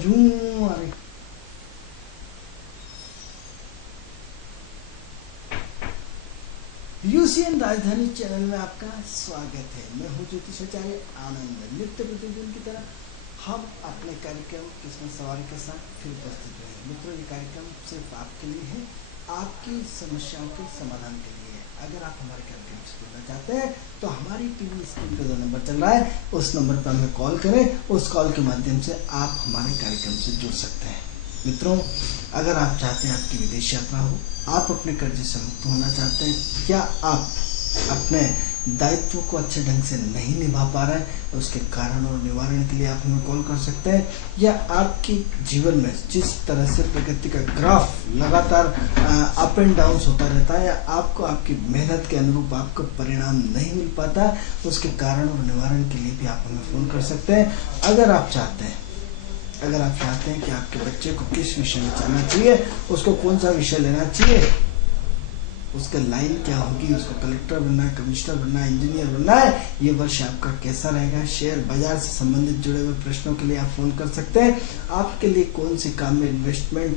जूं आ रही। यूसीएन राजधानी चैनल में आपका स्वागत है। मैं हूं ज्योतिषाचार्य आनंद। नित्य प्रतिदिन की तरह हम अपने कार्यक्रम किस्मत सवारी के साथ फिर उपस्थित हुए हैं। मित्रों, ये कार्यक्रम सिर्फ आपके लिए है, आपकी समस्याओं के समाधान के लिए है। अगर आप हमारे कार्यक्रम से जुड़ना चाहते हैं तो हमारी टीवी स्क्रीन पर जो नंबर चल रहा है उस नंबर पर हमें कॉल करें। उस कॉल के माध्यम से आप हमारे कार्यक्रम से जुड़ सकते हैं। मित्रों, अगर आप चाहते हैं आपकी विदेश यात्रा हो, आप अपने कर्जे से मुक्त होना चाहते हैं, या आप अपने दायित्व को अच्छे ढंग से नहीं निभा पा रहे हैं, उसके कारण और निवारण के लिए आप हमें कॉल कर सकते हैं। या आपके जीवन में जिस तरह से प्रगति का ग्राफ लगातार अप एंड डाउन होता रहता है, या आपको आपकी मेहनत के अनुरूप आपको परिणाम नहीं मिल पाता, उसके कारण और निवारण के लिए भी आप हमें फ़ोन कर सकते हैं। अगर आप चाहते हैं कि आपके बच्चे को किस विषय में जाना चाहिए, उसको कौन सा विषय लेना चाहिए, उसका लाइन क्या होगी, उसको कलेक्टर बनना है, कमिश्नर बनना है, इंजीनियर बनना है, ये वर्ष आपका कैसा रहेगा, शेयर बाजार से संबंधित जुड़े हुए प्रश्नों के लिए आप फोन कर सकते हैं। आपके लिए कौन से काम में इन्वेस्टमेंट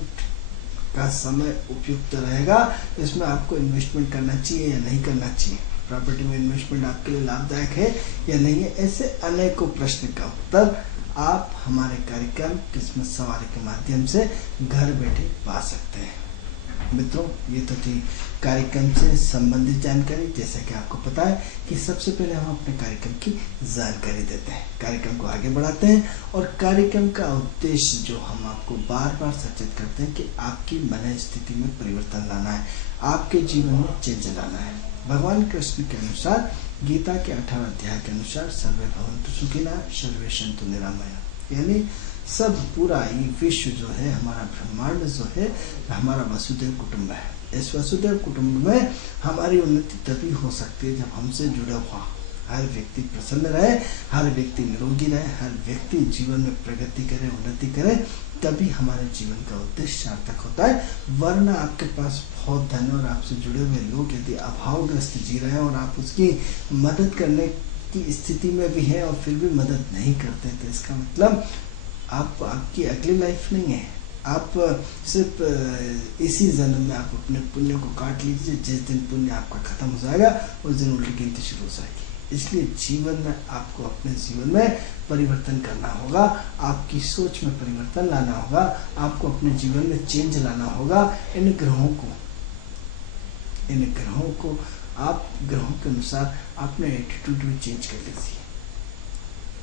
का समय उपयुक्त रहेगा, इसमें आपको इन्वेस्टमेंट करना चाहिए या नहीं करना चाहिए, प्रॉपर्टी में इन्वेस्टमेंट आपके लिए लाभदायक है या नहीं है, ऐसे अनेकों प्रश्न का उत्तर आप हमारे कार्यक्रम किस्मत सवारी के माध्यम से घर बैठे पा सकते हैं। मित्रों, ये तो थी कार्यक्रम से संबंधित जानकारी। जैसा कि आपको पता है कि सबसे पहले हम अपने कार्यक्रम की जानकारी देते हैं, कार्यक्रम को आगे बढ़ाते हैं, और कार्यक्रम का उद्देश्य जो हम आपको बार बार सचेत करते हैं कि आपकी मन स्थिति में परिवर्तन लाना है, आपके जीवन में चेंज लाना है। भगवान कृष्ण के अनुसार, गीता के 18 अध्याय के अनुसार, सर्वे भवन्तु सुखिनः सर्वे सन्तु निरामया, यानी सब पूरा ये विश्व जो है, हमारा ब्रह्मांड जो है, हमारा वसुदेव कुटुंब है। इस वसुदेव कुटुंब में हमारी उन्नति तभी हो सकती है जब हमसे जुड़ा हुआ हर व्यक्ति प्रसन्न रहे, हर व्यक्ति निरोगी रहे, हर व्यक्ति जीवन में प्रगति करे, उन्नति करे, तभी हमारे जीवन का उद्देश्य सार्थक होता है। वरना आपके पास बहुत धन और आपसे जुड़े हुए लोग यदि अभावग्रस्त जी रहे हैं और आप उसकी मदद करने की स्थिति में भी हैं और फिर भी मदद नहीं करते, तो इसका मतलब आपकी अगली लाइफ नहीं है। आप सिर्फ इसी जन्म में आप अपने पुण्य को काट लीजिए। जिस दिन पुण्य आपका खत्म हो जाएगा उस दिन उल्टी गिनती शुरू हो जाएगी। इसलिए जीवन में आपको अपने जीवन में परिवर्तन करना होगा, आपकी सोच में परिवर्तन लाना होगा, आपको अपने जीवन में चेंज लाना होगा। इन ग्रहों को आप ग्रहों के अनुसार अपने एटीट्यूड में चेंज कर लीजिए।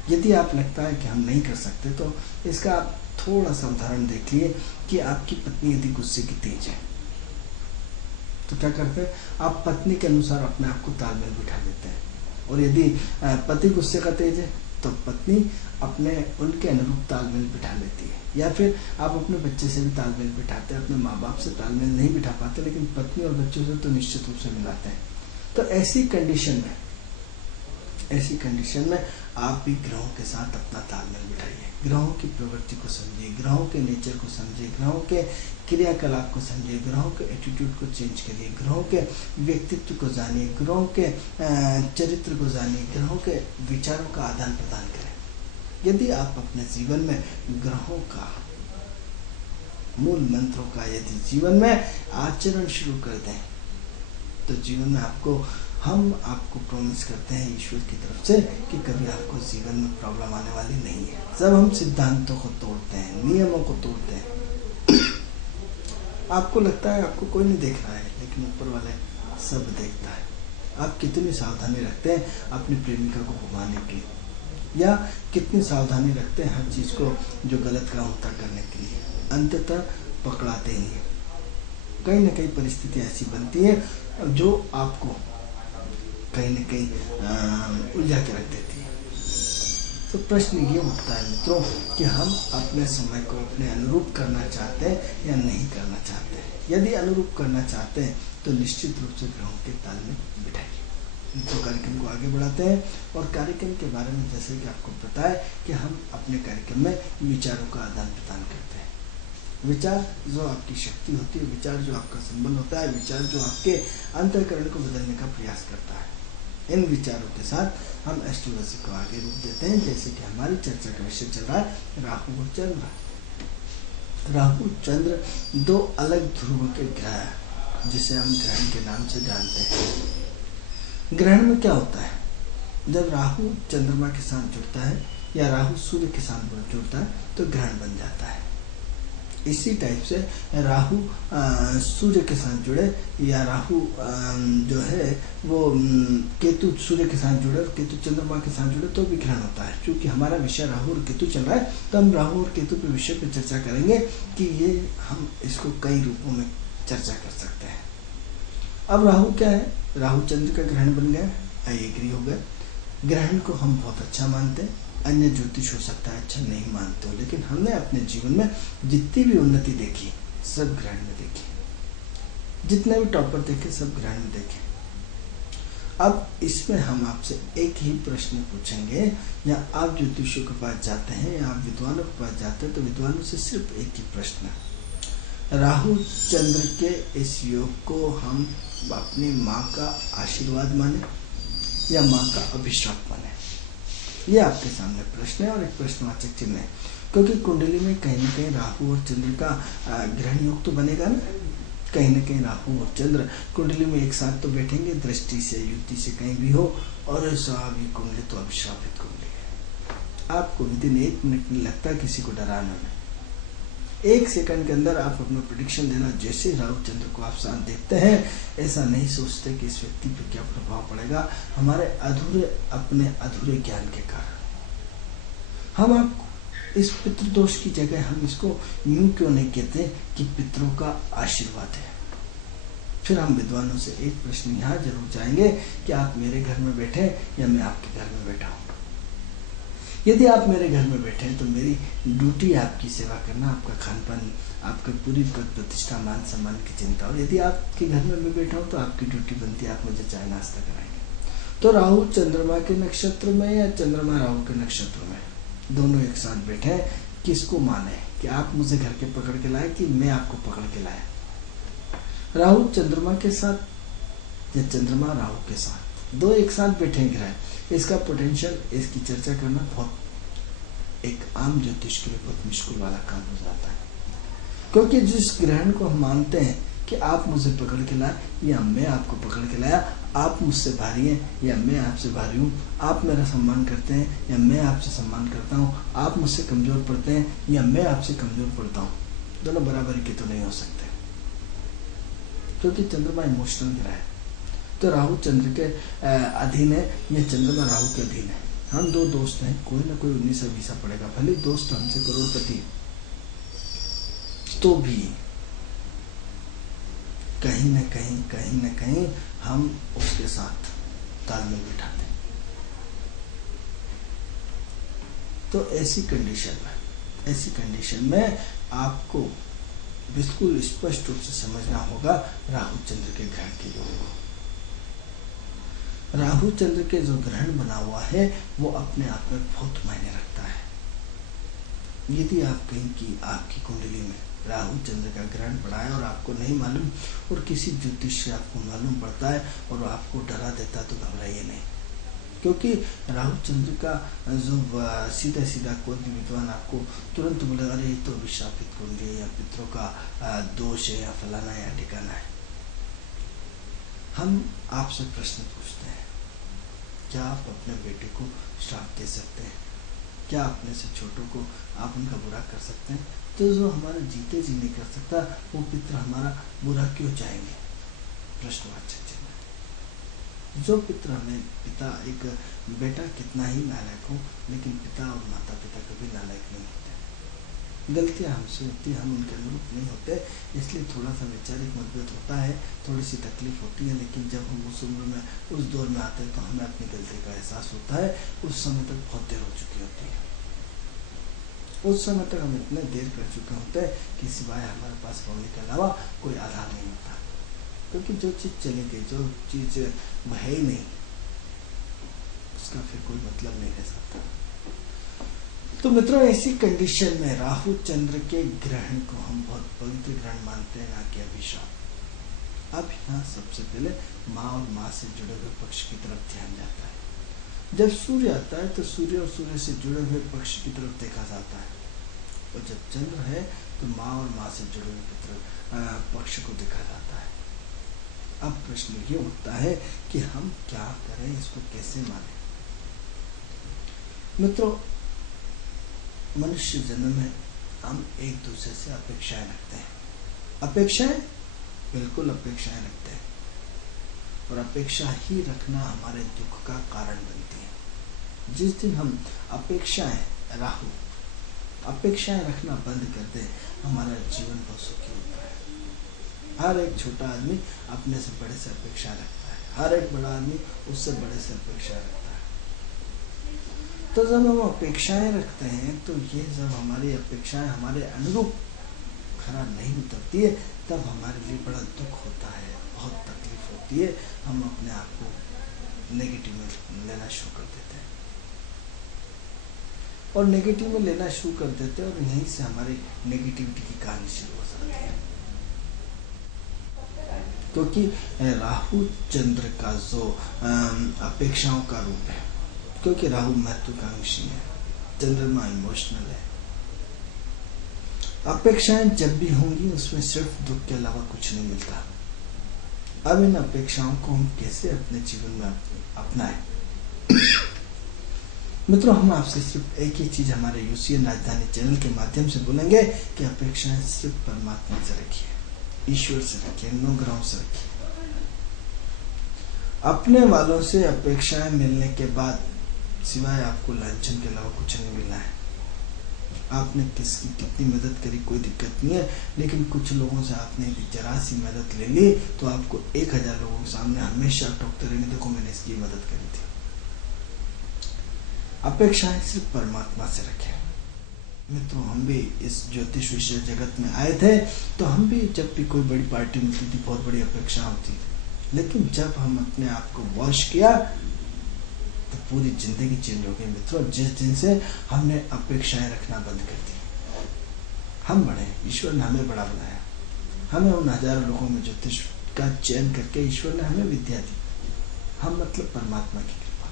यदि आप लगता है कि हम नहीं कर सकते, तो इसका आप थोड़ा सा उदाहरण देख लिए कि आपकी पत्नी यदि गुस्से की तेज है तो क्या करते हैं, आप पत्नी के अनुसार अपने आप को तालमेल बिठा देते हैं। और यदि पति गुस्से का तेज है तो पत्नी अपने उनके अनुरूप तालमेल बिठा लेती है। या फिर आप अपने बच्चे से भी तालमेल बिठाते हैं, अपने माँ बाप से तालमेल नहीं बिठा पाते, लेकिन पत्नी और बच्चों से तो निश्चित रूप से मिलाते हैं। तो ऐसी कंडीशन में आप भी ग्रहों के साथ अपना तालमेल बिठाइए, ग्रहों की प्रवृत्ति को समझिए, ग्रहों के नेचर को समझिए, ग्रहों के क्रियाकलाप को समझिए, ग्रहों के एटीट्यूड को चेंज करिए, ग्रहों के व्यक्तित्व को जानिए, ग्रहों के चरित्र को जानिए, ग्रहों के विचारों का आदान प्रदान करें। यदि आप अपने जीवन में ग्रहों का मूल मंत्रों का यदि जीवन में आचरण शुरू कर दें, तो जीवन में हम आपको प्रॉमिस करते हैं ईश्वर की तरफ से कि कभी आपको जीवन में प्रॉब्लम आने वाली नहीं है। जब हम सिद्धांतों को तोड़ते हैं, नियमों को तोड़ते हैं, आपको लगता है आपको कोई नहीं देख रहा है, लेकिन ऊपर वाले सब देखता है। आप कितनी सावधानी रखते हैं अपनी प्रेमिका को घुमाने की, या कितनी सावधानी रखते हैं हर चीज़ को जो गलत काम होता करने के लिए, अंततः पकड़ाते ही हैं। कहीं ना कहीं परिस्थिति ऐसी बनती है जो आपको कहीं न कहीं उलझा के रख देती है। तो प्रश्न ये उठता है मित्रों कि हम अपने समय को अपने अनुरूप करना चाहते हैं या नहीं करना चाहते हैं। यदि अनुरूप करना चाहते हैं तो निश्चित रूप से ग्रहों के तालमेल बिठाइए। तो कार्यक्रम को आगे बढ़ाते हैं, और कार्यक्रम के बारे में जैसे कि आपको पता है कि हम अपने कार्यक्रम में विचारों का आदान प्रदान करते हैं। विचार जो आपकी शक्ति होती है, विचार जो आपका संबल होता है, विचार जो आपके अंतःकरण को बदलने का प्रयास करता है। इन विचारों के साथ हम एस्ट्रोलॉजी को आगे रूप देते हैं। जैसे कि हमारी चर्चा का विषय चल रहा है राहु और चंद्र। राहु चंद्र दो अलग ध्रुव के ग्रह, जिसे हम ग्रहण के नाम से जानते हैं। ग्रहण में क्या होता है, जब राहु चंद्रमा के साथ जुड़ता है या राहु सूर्य के साथ जुड़ता है तो ग्रहण बन जाता है। इसी टाइप से राहु सूर्य के साथ जुड़े या राहु जो है वो केतु सूर्य के साथ जुड़े और केतु चंद्रमा के साथ जुड़े तो भी ग्रहण होता है। क्योंकि हमारा विषय राहु और केतु चल रहा है तो हम राहु और केतु के विषय पर चर्चा करेंगे कि ये हम इसको कई रूपों में चर्चा कर सकते हैं। अब राहु क्या है, राहु चंद्र का ग्रहण बन गया, आई एग्री हो गया। ग्रहण को हम बहुत अच्छा मानते हैं, अन्य ज्योतिष हो सकता है अच्छा नहीं मानते हो, लेकिन हमने अपने जीवन में जितनी भी उन्नति देखी सब ग्रहण में देखी, जितने भी टॉपर देखे सब ग्रहण में देखे। अब इसमें हम आपसे एक ही प्रश्न पूछेंगे, या आप ज्योतिषियों के पास जाते हैं या आप विद्वानों के पास जाते हैं तो विद्वानों से सिर्फ एक ही प्रश्न है, राहु चंद्र के इस योग को हम अपनी माँ का आशीर्वाद माने या माँ का अभिशाप माने? ये आपके सामने प्रश्न है और एक प्रश्नवाचक चिन्ह है। क्योंकि कुंडली में कहीं ना कहीं राहु और चंद्र का ग्रहण योग तो बनेगा ना, कहीं ना कहीं राहु और चंद्र कुंडली में एक साथ तो बैठेंगे, दृष्टि से युति से कहीं भी हो, और स्वाभाविक कुंडली तो अभिशापित कुंडली है। आपको विदिन 1 मिनट नहीं लगता किसी को डराने में, 1 सेकंड के अंदर आप अपना प्रेडिक्शन देना। जैसे राहु चंद्र को आप साथ देखते हैं ऐसा नहीं सोचते कि इस व्यक्ति पर क्या प्रभाव पड़ेगा, हमारे अपने अधूरे ज्ञान के कारण। हम आपको इस पितृदोष की जगह हम इसको यूं क्यों नहीं कहते कि पितरों का आशीर्वाद है। फिर हम विद्वानों से एक प्रश्न यहाँ जरूर जाएंगे कि आप मेरे घर में बैठे या मैं आपके घर में बैठा हूँ। यदि आप मेरे घर में बैठे हैं तो मेरी ड्यूटी आपकी सेवा करना, आपका खान पान, आपका पूरी प्रतिष्ठा मान सम्मान की चिंता। और यदि आपके घर में मैं बैठा हूँ तो आपकी ड्यूटी बनती है आप मुझे चाय नाश्ता कराएंगे। तो राहु चंद्रमा के नक्षत्र में या चंद्रमा राहु के नक्षत्र में दोनों एक साथ बैठे हैं, किसको माने कि आप मुझे घर के पकड़ के लाए कि मैं आपको पकड़ के लाया? राहु चंद्रमा के साथ या चंद्रमा राहु के साथ दो एक साथ बैठे ग्रह, इसका पोटेंशियल, इसकी चर्चा करना बहुत एक आम ज्योतिष के लिए बहुत मुश्किल वाला काम हो जाता है। क्योंकि जिस ग्रहण को हम मानते हैं कि आप मुझे पकड़ के लाए या मैं आपको पकड़ के लाया, आप मुझसे भारी हैं या मैं आपसे भारी हूँ, आप मेरा सम्मान करते हैं या मैं आपसे सम्मान करता हूँ, आप मुझसे कमजोर पड़ते हैं या मैं आपसे कमजोर पड़ता हूँ, दोनों बराबरी के तो नहीं हो सकते। क्योंकि चंद्रमा इमोशनल ग्रह है, तो राहु चंद्र के अधीन है या चंद्रमा राहु के अधीन है। हम दो दोस्त हैं, कोई ना कोई 19-20 पड़ेगा, भले दोस्त हमसे करोड़पति तो भी कहीं न कहीं हम उसके साथ तालमेल बिठाते हैं। तो ऐसी कंडीशन में आपको बिल्कुल स्पष्ट रूप से समझना होगा राहु चंद्र के ग्रहण के योग को। राहु चंद्र के जो ग्रहण बना हुआ है वो अपने आप में बहुत मायने रखता है। यदि आप कहीं की आपकी कुंडली में राहु चंद्र का ग्रहण पड़ा है और आपको नहीं मालूम और किसी ज्योतिष से आपको मालूम पड़ता है और आपको डरा देता तो घबराइए नहीं। क्योंकि राहु चंद्र का जो सीधा कोई भी विद्वान आपको तुरंत बोलेगा अरे तो अभिशापित कुंडली या पितरों का दोष है या फलाना या ठिकाना है। हम आपसे प्रश्न पूछते हैं, क्या आप अपने बेटे को श्राप दे सकते हैं? क्या अपने से छोटों को आप उनका बुरा कर सकते हैं? तो जो हमारे जीते जी नहीं कर सकता वो पितर हमारा बुरा क्यों चाहेंगे? प्रश्नवाचक चिन्ह। जो पितर हमें पिता, एक बेटा कितना ही नालायक हो लेकिन पिता और माता पिता कभी नालायक नहीं होते। गलतियां हमसे होती है, हम उनके अनुरूप नहीं होते, इसलिए थोड़ा सा वैचारिक मतभेद होता है, थोड़ी सी तकलीफ होती है। लेकिन जब हम उस उम्र में उस दौर में आते हैं तो हमें अपनी गलती का एहसास होता है। उस समय तक बहुत देर हो चुकी होती है, उस समय तक हम इतने देर कर चुके होते हैं कि सिवाय हमारे पास रोने के अलावा कोई आधार नहीं होता। क्योंकि जो चीज़ चली गई, जो चीज़ है ही नहीं, उसका फिर कोई मतलब नहीं रह सकता। तो मित्रों, ऐसी कंडीशन में राहु चंद्र के ग्रहण को हम बहुत पवित्र ग्रहण मानते हैं, ना कि अभिशाप। अब यहाँ सबसे पहले माँ और माँ से जुड़े हुए पक्ष की तरफ ध्यान जाता है। जब सूर्य आता है तो सूर्य और सूर्य से जुड़े हुए पक्ष की तरफ देखा जाता है। और जब चंद्र है तो माँ और माँ से जुड़े हुए पक्ष को देखा जाता है। अब प्रश्न ये उठता है कि हम क्या करें, इसको कैसे माने। मित्रों, मनुष्य जन्म में हम एक दूसरे से अपेक्षाएं रखते हैं। अपेक्षाएं, बिल्कुल अपेक्षाएं रखते हैं, और अपेक्षा ही रखना हमारे दुख का कारण बनती है। जिस दिन हम अपेक्षाएं रखना बंद कर दे, हमारा जीवन बहुत सुखी होता है। हर एक छोटा आदमी अपने से बड़े से अपेक्षा रखता है, हर एक बड़ा आदमी उससे बड़े से अपेक्षा रखता है। तो जब हम अपेक्षाएं रखते हैं, तो ये जब हमारी अपेक्षाएं हमारे अनुरूप खरा नहीं उतरती है, तब हमारे लिए बड़ा दुख होता है, बहुत तकलीफ होती है। हम अपने आप को नेगेटिव में लेना शुरू कर देते हैं, और नेगेटिव में लेना शुरू कर देते हैं, और यहीं से हमारी नेगेटिविटी की कहानी शुरू हो जाती है। क्योंकि राहु चंद्र का जो अपेक्षाओं का रूप है, क्योंकि राहु महत्वाकांक्षी है, चंद्रमा इमोशनल है। अपेक्षाएं जब भी होंगी, उसमें सिर्फ दुख के अलावा कुछ नहीं मिलता। अब इन अपेक्षाओं को हम कैसे अपने जीवन में अपनाएं? मित्रों, हम आपसे सिर्फ एक ही चीज हमारे यूसीएन राजधानी चैनल के माध्यम से बोलेंगे कि अपेक्षाएं सिर्फ परमात्मा से रखिए, ईश्वर से रखिए, अनुग्रह से रखिए। अपने वालों से अपेक्षाएं मिलने के बाद सिवाय आपको लांछन के अलावा कुछ नहीं मिलना है। आपने किसकी कितनी मदद करी कोई दिक्कत नहीं है, लेकिन कुछ लोगों से आपने जरा सी मदद ले ली तो आपको 1000 लोगों के सामने हमेशा टोकते रहेंगे, देखो मैंने इसकी मदद करी थी। अपेक्षाएं सिर्फ परमात्मा से रखें। मित्रों, हम भी इस ज्योतिष विषय जगत में आए थे, तो हम भी जब भी कोई बड़ी पार्टी मिलती थी, बहुत बड़ी अपेक्षा होती थी, लेकिन जब हम अपने आप को वॉश किया तो पूरी जिंदगी चेंज हो गई। मित्रों, जिस दिन से हमने अपेक्षाएं रखना बंद कर दी, हम बड़े, ईश्वर ने हमें बड़ा बनाया। हमें उन हजारों लोगों में ज्योतिष का चयन करके ईश्वर ने हमें विद्या दी। हम मतलब परमात्मा की कृपा।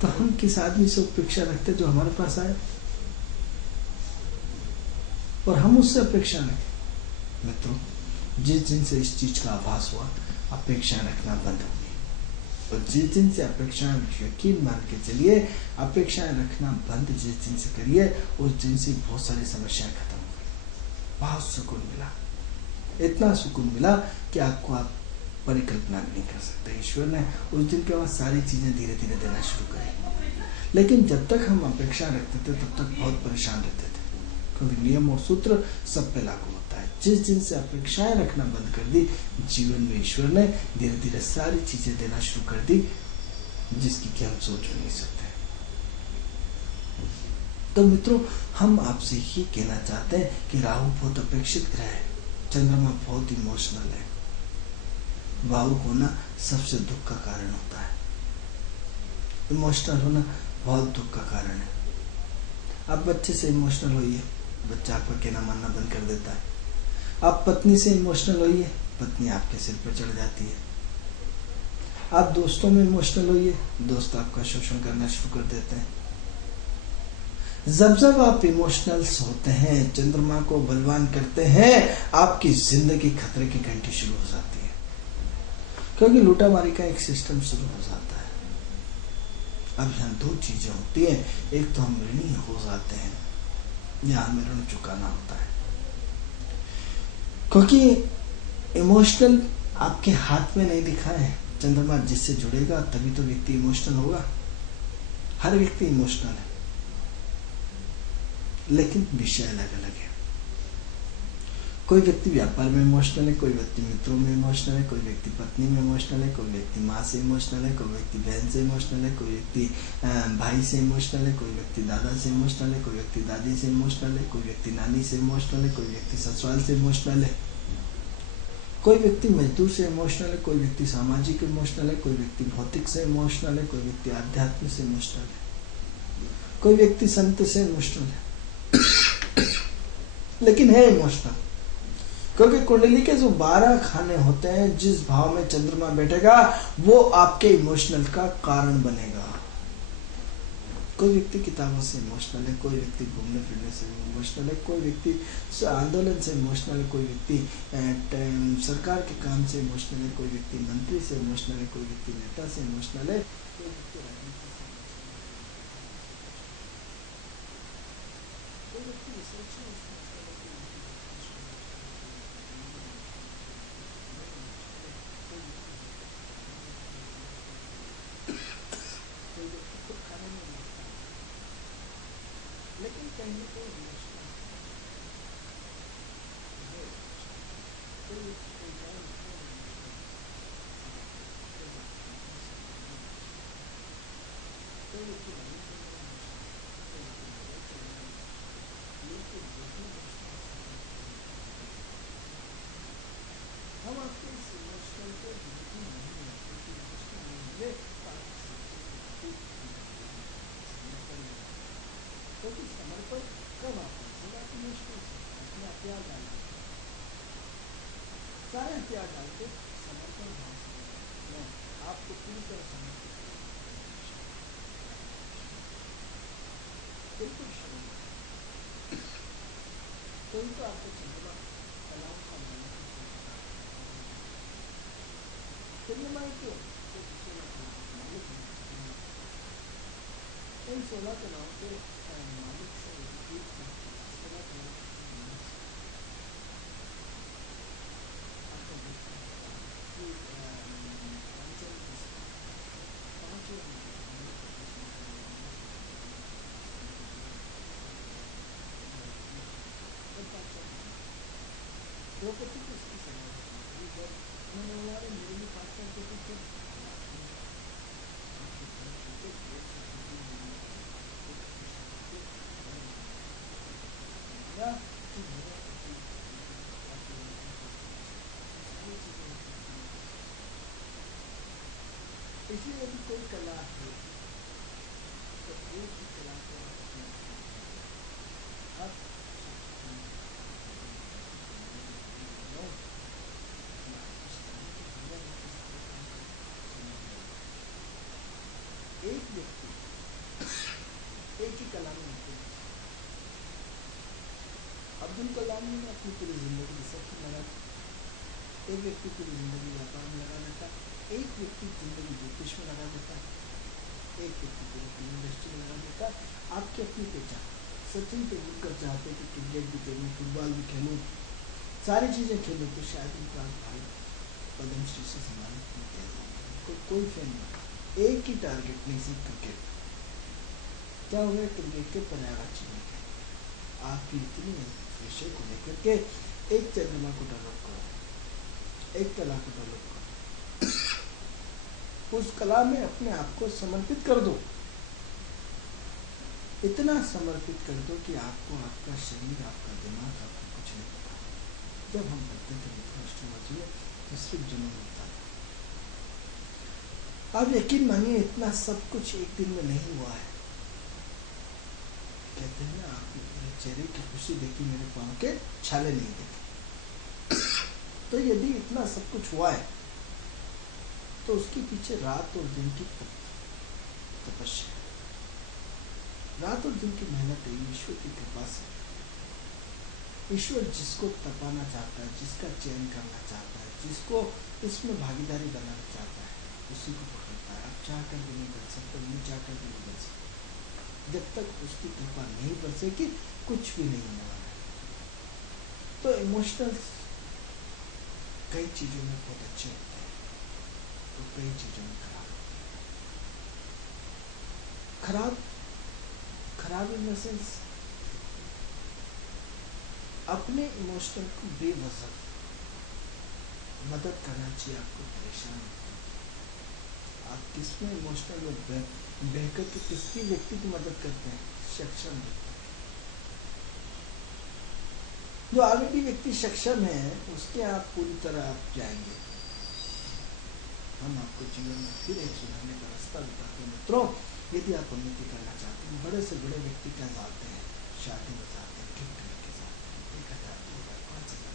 तो हम किस आदमी से अपेक्षा रखते जो हमारे पास आए, और हम उससे अपेक्षा रखें। मित्रों, जिस दिन से इस चीज का आभास हुआ, अपेक्षा रखना बंद हो गई। और जिस दिन से अपेक्षाएं यकीन मान के चलिए, अपेक्षाएं रखना बंद जिस दिन से करिए, उस दिन से बहुत सारी समस्याएं खत्म हो गई। बहुत सुकून मिला, इतना सुकून मिला कि आपको आप परिकल्पना भी नहीं कर सकते। ईश्वर ने उस दिन के बाद सारी चीजें धीरे धीरे देना शुरू करी। लेकिन जब तक हम अपेक्षा रखते थे, तब तक बहुत परेशान रहते थे, क्योंकि नियम और सूत्र सब पे लागू होता है। जिस दिन से अपेक्षाएं रखना बंद कर दी, जीवन में ईश्वर ने धीरे धीरे सारी चीजें देना शुरू कर दी, जिसकी कि हम सोच नहीं सकते। तो मित्रों, हम आपसे ये कहना चाहते हैं कि राहु बहुत अपेक्षित ग्रह है, चंद्रमा बहुत इमोशनल है। भावुक होना सबसे दुख का कारण होता है। इमोशनल होना बहुत दुख का कारण है। आप बच्चे से इमोशनल होइए, बच्चा आपका कहना मानना बंद कर देता है। आप पत्नी से इमोशनल होइए, पत्नी आपके सिर पर चढ़ जाती है। आप दोस्तों में इमोशनल होइए, दोस्त आपका शोषण करना शुरू कर देते हैं। जब जब आप इमोशनल्स होते हैं, चंद्रमा को बलवान करते हैं, आपकी जिंदगी खतरे की घंटी शुरू हो जाती है, क्योंकि लूटामारी का एक सिस्टम शुरू हो जाता है। अब यहाँ दो चीजें होती हैं, एक तो हम ऋणी हो जाते हैं, या हमें ऋण चुकाना होता है। क्योंकि इमोशनल आपके हाथ में नहीं लिखा है। चंद्रमा जिससे जुड़ेगा तभी तो व्यक्ति इमोशनल होगा। हर व्यक्ति इमोशनल है, लेकिन विषय अलग अलग है। कोई व्यक्ति व्यापार में इमोशनल है, कोई व्यक्ति मित्रों में इमोशनल है, कोई व्यक्ति पत्नी में इमोशनल है, कोई व्यक्ति माँ से इमोशनल है, कोई व्यक्ति बहन से इमोशनल है, कोई व्यक्ति भाई से इमोशनल है, कोई व्यक्ति दादा से इमोशनल है, कोई व्यक्ति दादी से इमोशनल है, कोई व्यक्ति नानी से इमोशनल है, कोई व्यक्ति ससुराल से इमोशनल है, कोई व्यक्ति मजदूर से इमोशनल है, कोई व्यक्ति सामाजिक इमोशनल है, कोई व्यक्ति भौतिक से इमोशनल है, कोई व्यक्ति आध्यात्मिक से इमोशनल है, कोई व्यक्ति संत से इमोशनल है, लेकिन है इमोशनल। क्योंकि कुंडली के जो 12 खाने होते हैं, जिस भाव में चंद्रमा बैठेगा वो आपके इमोशनल का कारण बनेगा। कोई व्यक्ति किताबों से इमोशनल है, कोई व्यक्ति घूमने फिरने से इमोशनल है, कोई व्यक्ति आंदोलन से इमोशनल है, कोई व्यक्ति सरकार के काम से इमोशनल है, कोई व्यक्ति मंत्री से इमोशनल है, कोई व्यक्ति नेता से इमोशनल है, कोई व्यक्ति राजनीति से कोई व्यक्ति रिसर्च में इमोशनल है, कोई व्यक्ति कोई व्यक्ति खुद खाने में इमोशनल है, लेकिन कहीं ना कहीं इमोशनल कोई व्यक्ति कोई जाए कोई व्यक्ति रनिंग करने में लेकिन हम आपके इस इमोशनल को बिल्कुल नहीं है, क्योंकि इमोशनल मिले क्योंकि समर्पण कब आता है? जब आप इमोशनल अपने हथियार डालते सारे हथियार डाल के समर्पण भाव से आपको पूरी तरह समर्पित बिल्कुल शरीर कोई तो आपको चंद्रमा कलाओं का चंद्रमा क्यों मालिक इन 16 कलाओं के मालिक से 16 कलाओं द्रौपदी को इसकी समझ उन्होंने मेरे लिए बात करते थे तो इसलिए यदि कोई कला है तो एक ही कला को आप एक व्यक्ति एक ही कला में अब्दुल कलाम ने अपनी पूरी जिंदगी रिसर्च में लगा, एक व्यक्ति पूरी जिंदगी व्यापार में लगा देता, एक व्यक्ति जिंदगी ज्योतिष में लगा देता, एक व्यक्ति पूरी फिल्म इंडस्ट्री में लगा देता। आपकी अपनी पहचान। सचिन तेंदुलकर चाहते कि क्रिकेट भी खेलूँ, फुटबॉल भी खेलूँ, सारी चीज़ें खेलूँ, तो शायद उनका भारत पद्मश्री से सम्मानित नहीं किया जाएगा। कोई फैन नहीं, एक ही टारगेट नहीं, सिर्फ क्रिकेट। क्या हो गया? क्रिकेट के पर्यावरण में आपकी इतनी विषय को लेकर के एक चंद्रमा को डेवलप करो, एक कला को डेवलप करो, उस कला में अपने आप को समर्पित कर दो, इतना समर्पित कर दो कि आपको आपका शरीर, आपका दिमाग, आपको कुछ नहीं पता। जब हम पढ़ते थे एस्ट्रोलॉजी में तो सिर्फ जुनून होता था। आप यकीन मानिए इतना सब कुछ एक दिन में नहीं हुआ है। कहते हैं ना, आप मेरे चेहरे की खुशी देखी, मेरे पाँव के छाले नहीं देखे। तो यदि इतना सब कुछ हुआ है तो उसके पीछे रात और दिन की तपस्या, रात और दिन की मेहनत है, ईश्वर की कृपा से। ईश्वर जिसको तपाना चाहता है, जिसका चयन करना चाहता है, जिसको इसमें भागीदारी बनाना चाहता है, उसी को पकड़ता है। आप चाह कर भी नहीं कर सकते, नहीं चाह कर भी नहीं कर सकते। जब तक उसकी कृपा नहीं बरसेगी कुछ भी नहीं होने वाला है। तो इमोशनल कई चीजों में बहुत अच्छे होते हैं तो कई चीजों में खराब होते हैं। खराब इन द सेंस अपने इमोशनल को बेवजह मदद करना चाहिए। आपको परेशान आप किसमें इमोशनल में बहकर के किसी व्यक्ति की मदद करते हैं? सक्षम जो ऑलरेडी व्यक्ति सक्षम है उसके आप पूरी तरह आप जाएंगे। हम आपको जीवन में फिर एक सुधारने का रास्ता बताते हैं। मित्रों, यदि आप उन्नति करना चाहते हैं, बड़े से बड़े व्यक्ति क्या चाहते हैं? शादी बताते हैं, ठीक तरीके से 1,000, 2,000, 5,000।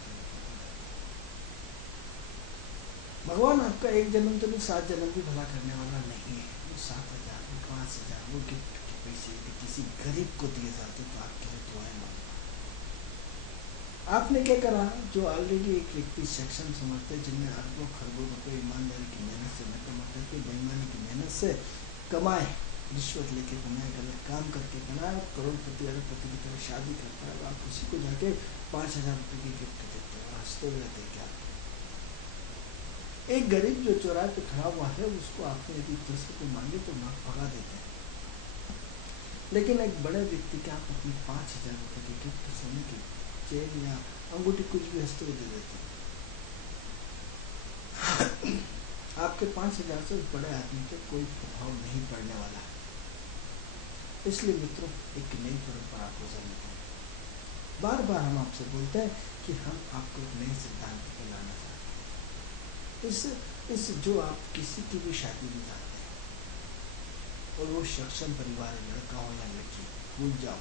भगवान आपका एक जन्म तो नहीं, 7 जन्म भी भला करने वाला नहीं है। वो 7,000, 5,000 वो गिफ्ट पैसे यदि किसी गरीब को दिए जाते तो आपके लिए दुआएं मांगो। आपने क्या करा? जो ऑलरेडी एक व्यक्ति सक्षम समझते जिनने अरबों खरबों रुपए ईमानदारी की मेहनत से न कमा करके बेईमानी की मेहनत से कमाए, रिश्वत लेके कमाए, गलत काम करके बनाए, करोड़पति अरबपति की तरह शादी करता है, आप उसी को जाके 5,000 रुपये की गिफ्ट देते हो, हंसते हुए रहते क्या? एक गरीब जो चौराहे पे खड़ा हुआ है उसको आपने यदि 10 रुपये मांगे तो माँ भगा देते हैं, लेकिन एक बड़े व्यक्ति के आप अपनी 5,000 रुपये की गिफ्ट, सोने की चेन या अंगूठी कुछ भी हंसते हुए दे देते हैं। आपके 5,000 से उस बड़े आदमी पे कोई प्रभाव नहीं पड़ने वाला है। इसलिए मित्रों, एक नई परंपरा को समझें। बार बार हम आपसे बोलते हैं कि हम आपको एक नए सिद्धांत पे लाना चाहते हैं। इस जो आप किसी की भी शादी में जाते हैं और वो सक्षम परिवार है, लड़का हो या लड़की, भूल जाओ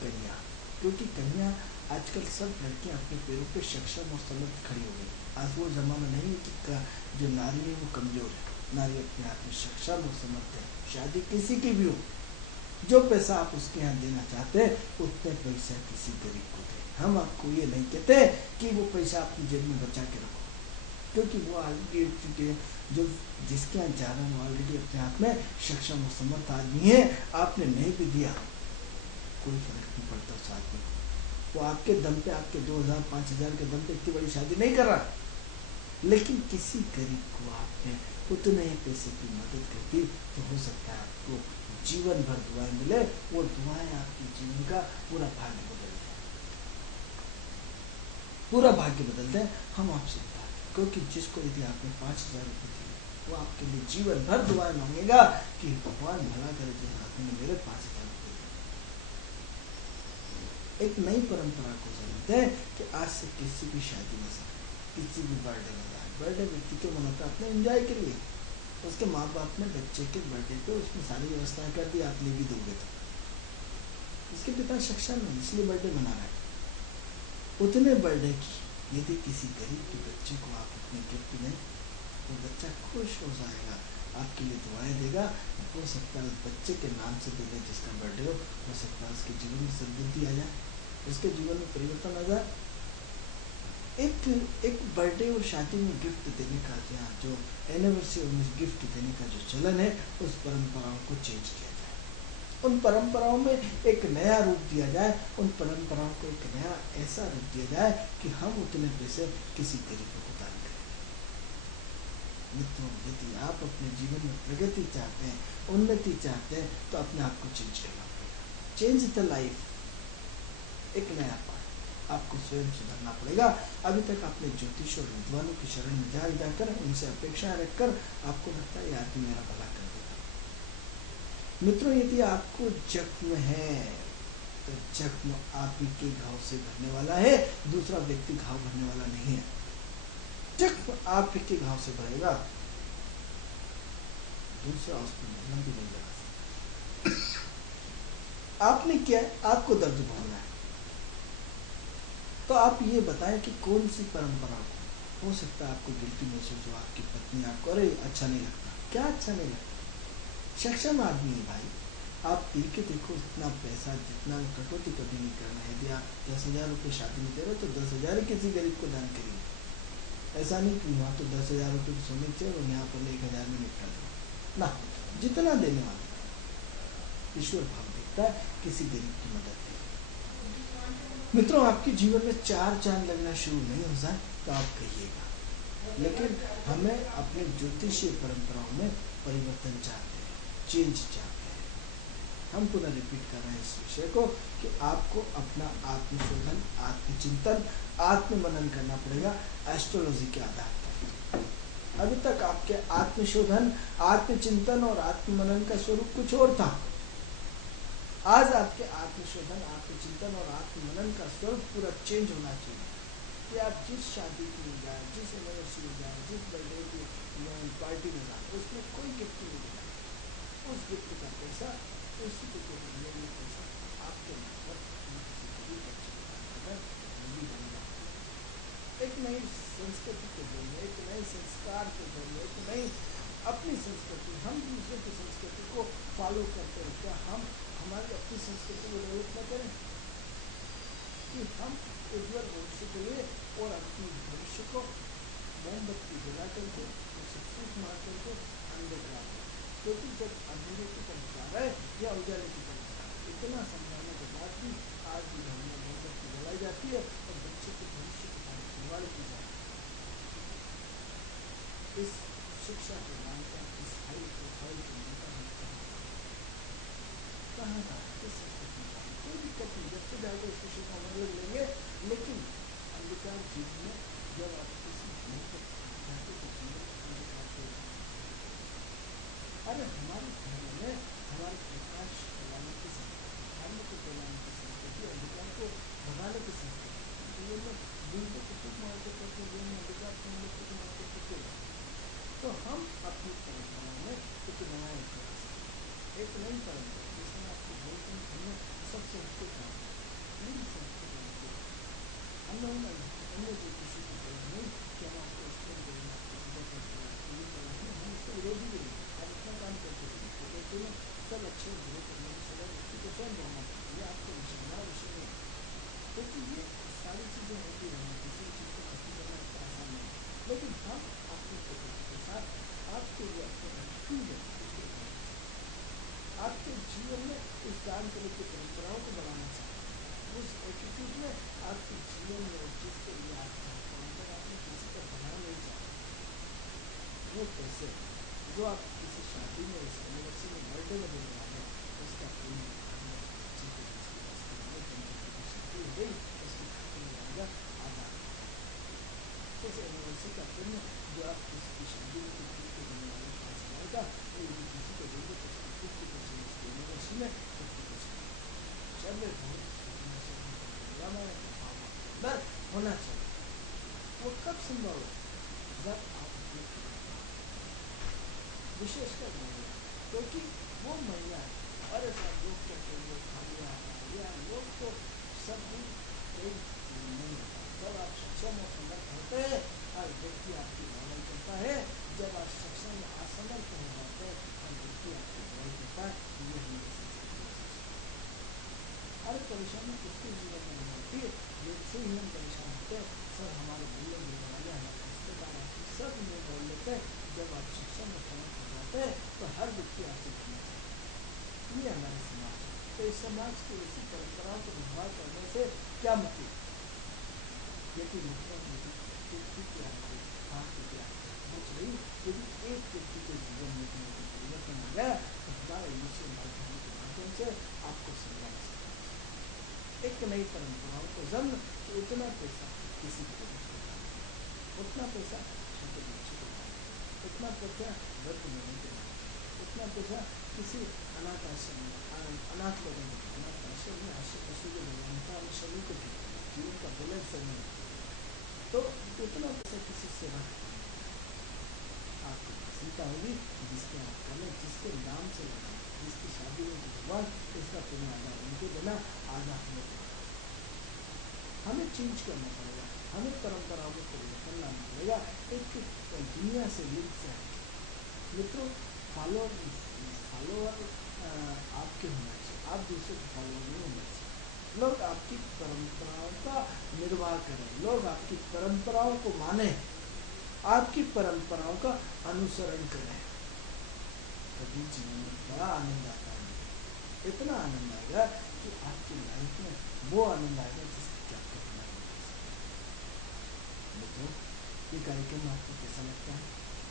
कन्या, क्योंकि कन्या आजकल सब लड़कियां अपने पैरों पे सक्षम और समर्थ खड़ी हो गई। आज वो जमाना नहीं है कि जो नारी है वो कमजोर है, नारी अपने आप में सक्षम और समर्थ है। शादी किसी की भी हो, जो पैसा आप उसके यहाँ देना चाहते हैं उतने पैसा किसी गरीब को दे। हम आपको ये नहीं कहते कि वो पैसा अपनी जेब में बचा के रखो, क्योंकि वो ऑलरेडी जो जिसके यहाँ जा रहे हैं वो ऑलरेडी अपने आप में सक्षम और समर्थ आदमी है। आपने नहीं भी दिया कोई फर्क नहीं पड़ता उस आदमी को। वो आपके दम पे, आपके 2,000 5,000 के दम पे इतनी बड़ी शादी नहीं कर रहा, लेकिन किसी गरीब को आपने उतने ही पैसे की मदद कर दी तो हो सकता है आपको जीवन भर दुआएं मिले। वो दुआएं आपके जीवन का पूरा भाग्य बदल दें, पूरा भाग्य बदल दें। हम आपसे क्योंकि जिसको यदि आपने 5,000 रुपये दिए वो आपके लिए जीवन भर दुआएं मांगेगा कि भगवान भला करे जिस आदमी ने मेरे 5,000 रुपये दिए। एक नई परंपरा को समझते हैं कि आज से किसी भी शादी में जाए, किसी भी बर्थडे में जाए, बर्थडे व्यक्ति को मनाता अपने एंजॉय के लिए, उसके माँ बाप ने बच्चे के बर्थडे पे उसमें सारी व्यवस्था कर दी, आप ले भी दोगे तो इसके पिता सक्षम है इसलिए बर्थडे मना रहा है। उतने बर्थडे की यदि किसी गरीब के बच्चे को आप अपने गिफ्ट दें तो बच्चा खुश हो जाएगा, आपके लिए दुआएं देगा। हो सकता है उस बच्चे के नाम से दे दे जिसका बर्थडे हो सकता है उसके जीवन में समृद्धि आ जाए, उसके जीवन में परिवर्तन आ जाए। एक बर्थडे और शादी में गिफ्ट देने का, जो एनिवर्सरी में गिफ्ट देने का जो चलन है, उस परंपराओं को चेंज किया जाए, उन परंपराओं में एक नया रूप दिया जाए, उन परंपराओं को एक नया ऐसा रूप दिया जाए कि हम उतने पैसे किसी गरीब को दान करें। मित्रों, यदि आप अपने जीवन में प्रगति चाहते हैं, उन्नति चाहते हैं, तो अपने आप को चेंज करना पड़ेगा। चेंज द लाइफ, एक नया पाठ आपको स्वयं सुधारना पड़ेगा। अभी तक आपने ज्योतिष और विद्वानों की शरण में जाकर उनसे अपेक्षाएं रखकर आपको लगता है यार मेरा भला कर देगा। मित्रों, यदि आपको जख्म है तो जख्म आप ही के घाव से भरने वाला है, दूसरा व्यक्ति घाव भरने वाला नहीं है। जख्म आप ही के घाव से भरेगा, दूसरा उस पर मरहम भी नहीं लगा सकता। आपने क्या, आपको दर्द भोगना है, तो आप ये बताएं कि कौन सी परंपरा को, हो सकता है आपको गिल्टी महसूस हो, आपकी पत्नी आपको अरे अच्छा नहीं लगता, क्या अच्छा नहीं लगता, सक्षम आदमी है भाई, आप पी के देखो, इतना पैसा जितना कटौती कभी नहीं करना है। यदि आप 10,000 रुपये शादी में दे रहे हो तो 10,000 किसी गरीब को दान करिए। ऐसा नहीं कि वहाँ तो 10,000 रुपये की सोने चाहिए और यहाँ पर 1,000 में निपटा दो ना, जितना देने वाला ईश्वर भाव देखता है, किसी गरीब की मदद है। मित्रों, आपके जीवन में 4 चांद लगना शुरू नहीं हो जाए तो आप कहिएगा, लेकिन हमें अपने ज्योतिषीय परंपराओं में परिवर्तन चाहते हैं, चेंज चाहते हैं। हम पुनः रिपीट कर रहे हैं इस विषय को कि आपको अपना आत्मशोधन, आत्मचिंतन, आत्ममनन करना पड़ेगा एस्ट्रोलॉजी के आधार पर। अभी तक आपके आत्मशोधन, आत्मचिंतन और आत्ममनन का स्वरूप कुछ और था। आज आपके आत्मशोधन, आत्मचिंतन और आत्ममनन का स्वरूप पूरा चेंज होना चाहिए कि आप जिस शादी में जाए, जिस एनिवर्सरी में जाए, जिस बर्थडे की पार्टी में जाए, उसमें कोई गिफ्ट नहीं देना, उस गिफ्ट का पैसा उसी को पैसा आपके एक नई संस्कृति के जरिए, एक नए संस्कार के जरिए, एक नई अपनी संस्कृति, हम दूसरे की संस्कृति को फॉलो करते हैं, क्या हम हमारी अपनी संस्कृति को डेवलप न करें कि हम उज्जवल भविष्य के लिए और अपने भविष्य को मोमबत्ती जला करके उसे फूक मार करके अंधेरा, क्योंकि जब अंधेरे की तरफ जा रहा है या उजाले की तरफ जा रहा है, इतना समझाने के बाद भी आज भी घर में मोमबत्ती जलाई जाती है और बच्चे के भविष्य के साथ खिलवाड़ की जाती है। इस शिक्षा के नाम पर इस हाई प्रोफाइल को मिलता है कहाँ का किस संस्कृति का कोई दिक्कत नहीं, जब से जाकर उस विषय का मतलब लेंगे, लेकिन अंधकार जीवन में जब आप किसी जाते तो जीवन अंधकार हो जाए। अरे हमारे धर्म में हमारे प्रकाश फैलाने की संस्कृति, धर्म को फैलाने की संस्कृति, अंधकार को भगाने की संस्कृति, जीवन में दिन को कुछ मारते करते जीवन में अंधकार को कुछ मारते करते, तो हम अपनी परंपरा में कुछ बनाए एक नई परंपरा जिसमें आपको बोलते हैं हमने सबसे अच्छे काम नई संस्कृति अन्य जो किसी की जरूरत नहीं कि हम आपको एक्सप्लेन करेंगे, आपको पूजा करते हैं, हम इसका विरोधी भी नहीं, आप अपना काम करते हैं, कहते हैं सब अच्छे बुरे करने की सजा व्यक्ति को स्वयं रहना चाहिए, ये आपको विषय बड़ा विषय नहीं, क्योंकि ये सारी चीज़ें होती रहेंगी, किसी चीज़ को हासिल करना इतना आसान नहीं, लेकिन हम अपनी प्रकृति के साथ आपके लिए आपको आपके जीवन में इस दान तरह की परंपराओं को बनाना चाहते हैं, उस एटीट्यूड में आपके जीवन में जिसके लिए आप चाहते हैं, अगर आपने किसी का बना नहीं चाहते, वो कैसे जो आप किसी शादी में इस एनिवर्सरी में बर्थडे में देने वाले हैं उसका कोई उसकी खातिर जाएगा आधा उस एनिवर्सरी का पुण्य जो आप किसी शादी में किसी के देने वाले पास आएगा वो यदि किसी को देंगे तो उसकी 50% एनिवर्सरी में 50% होना चाहिए। वो कब संभव है जब आप विशेषकर महिला, क्योंकि वो महिला अरे सब लोग कहते हैं खाली या लोग तो सब नहीं होता, जब आप सक्षम और समर्थ होते हैं हर व्यक्ति आपकी भावना करता है, जब आप सक्षम असमर्थ हो जाते हैं हर व्यक्ति आपकी भावना करता है, ये हमें हर परेशानी किसके जीवन में नहीं होती है, जिससे ही हम परेशान होते हैं सब हमारे भूले मिलने वाले हमारे रिश्तेदार आपकी सब में बोल लेते हैं, जब आप सक्षम और समर्थ हो जाते हैं तो हर व्यक्ति आपसे भूलना चाहिए, ये हमारे समाज है। तो इस समाज की ऐसी परंपराओं को व्यवहार करने से क्या मतलब, यदि यदि एक व्यक्ति के जीवन में परिवर्तन हो गया तो हमारे ईश्वर माध्यम के माध्यम से आपको समझा सकता है। एक नई परंपराओं को जन्म तो उतना पैसा किसी को उतना पैसा छोटे बच्चे को उतना पैसा वर्ग में नहीं देना, उतना पैसा किसी अनाथ आश्रम में अनाथ लोगों को अनाथ आश्रम में पशु को देना, शरीर को जीवन का बैलेंस करना, तो उतना पैसा किसी से रख आपको चिंता होगी जिसके आप करें, जिसके नाम से लगाए, जिसकी शादी में भगवान इसका पुण्य आधा उनको देना, आधा हमें चेंज करना पड़ेगा, हमें परंपराओं में परिवर्तन लाना पड़ेगा। एक दुनिया से लिंक से मित्रों फॉलोअर आपके होना चाहिए, आप दूसरे के फॉलोअर नहीं होना चाहिए, लोग आपकी परंपराओं का निर्वाह करें, लोग आपकी परंपराओं को माने, आपकी परंपराओं का अनुसरण करें, तभी जीवन में बड़ा आनंद आता है, इतना आनंद आएगा कि आपकी लाइफ में वो आनंद आएगा जिसकी क्या कल्पना नहीं कर सकते। मित्रों ये कार्यक्रम आपको कैसा लगता है,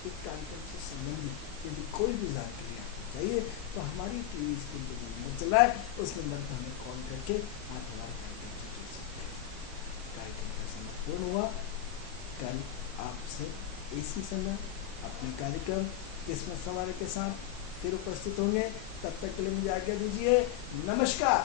इस कार्यक्रम से संबंधित यदि कोई भी जानकारी आपको चाहिए तो हमारी टीवी स्क्रीन पर जो नंबर चल रहा है उस नंबर पर हमें कॉल करके आप हमारे कार्यक्रम से जुड़ सकते हैं। कार्यक्रम का समय पूर्ण हुआ, कल आपसे इसी समय अपने कार्यक्रम किस्मत सवार के साथ फिर उपस्थित होंगे, तब तक के लिए मुझे आज्ञा दीजिए, नमस्कार।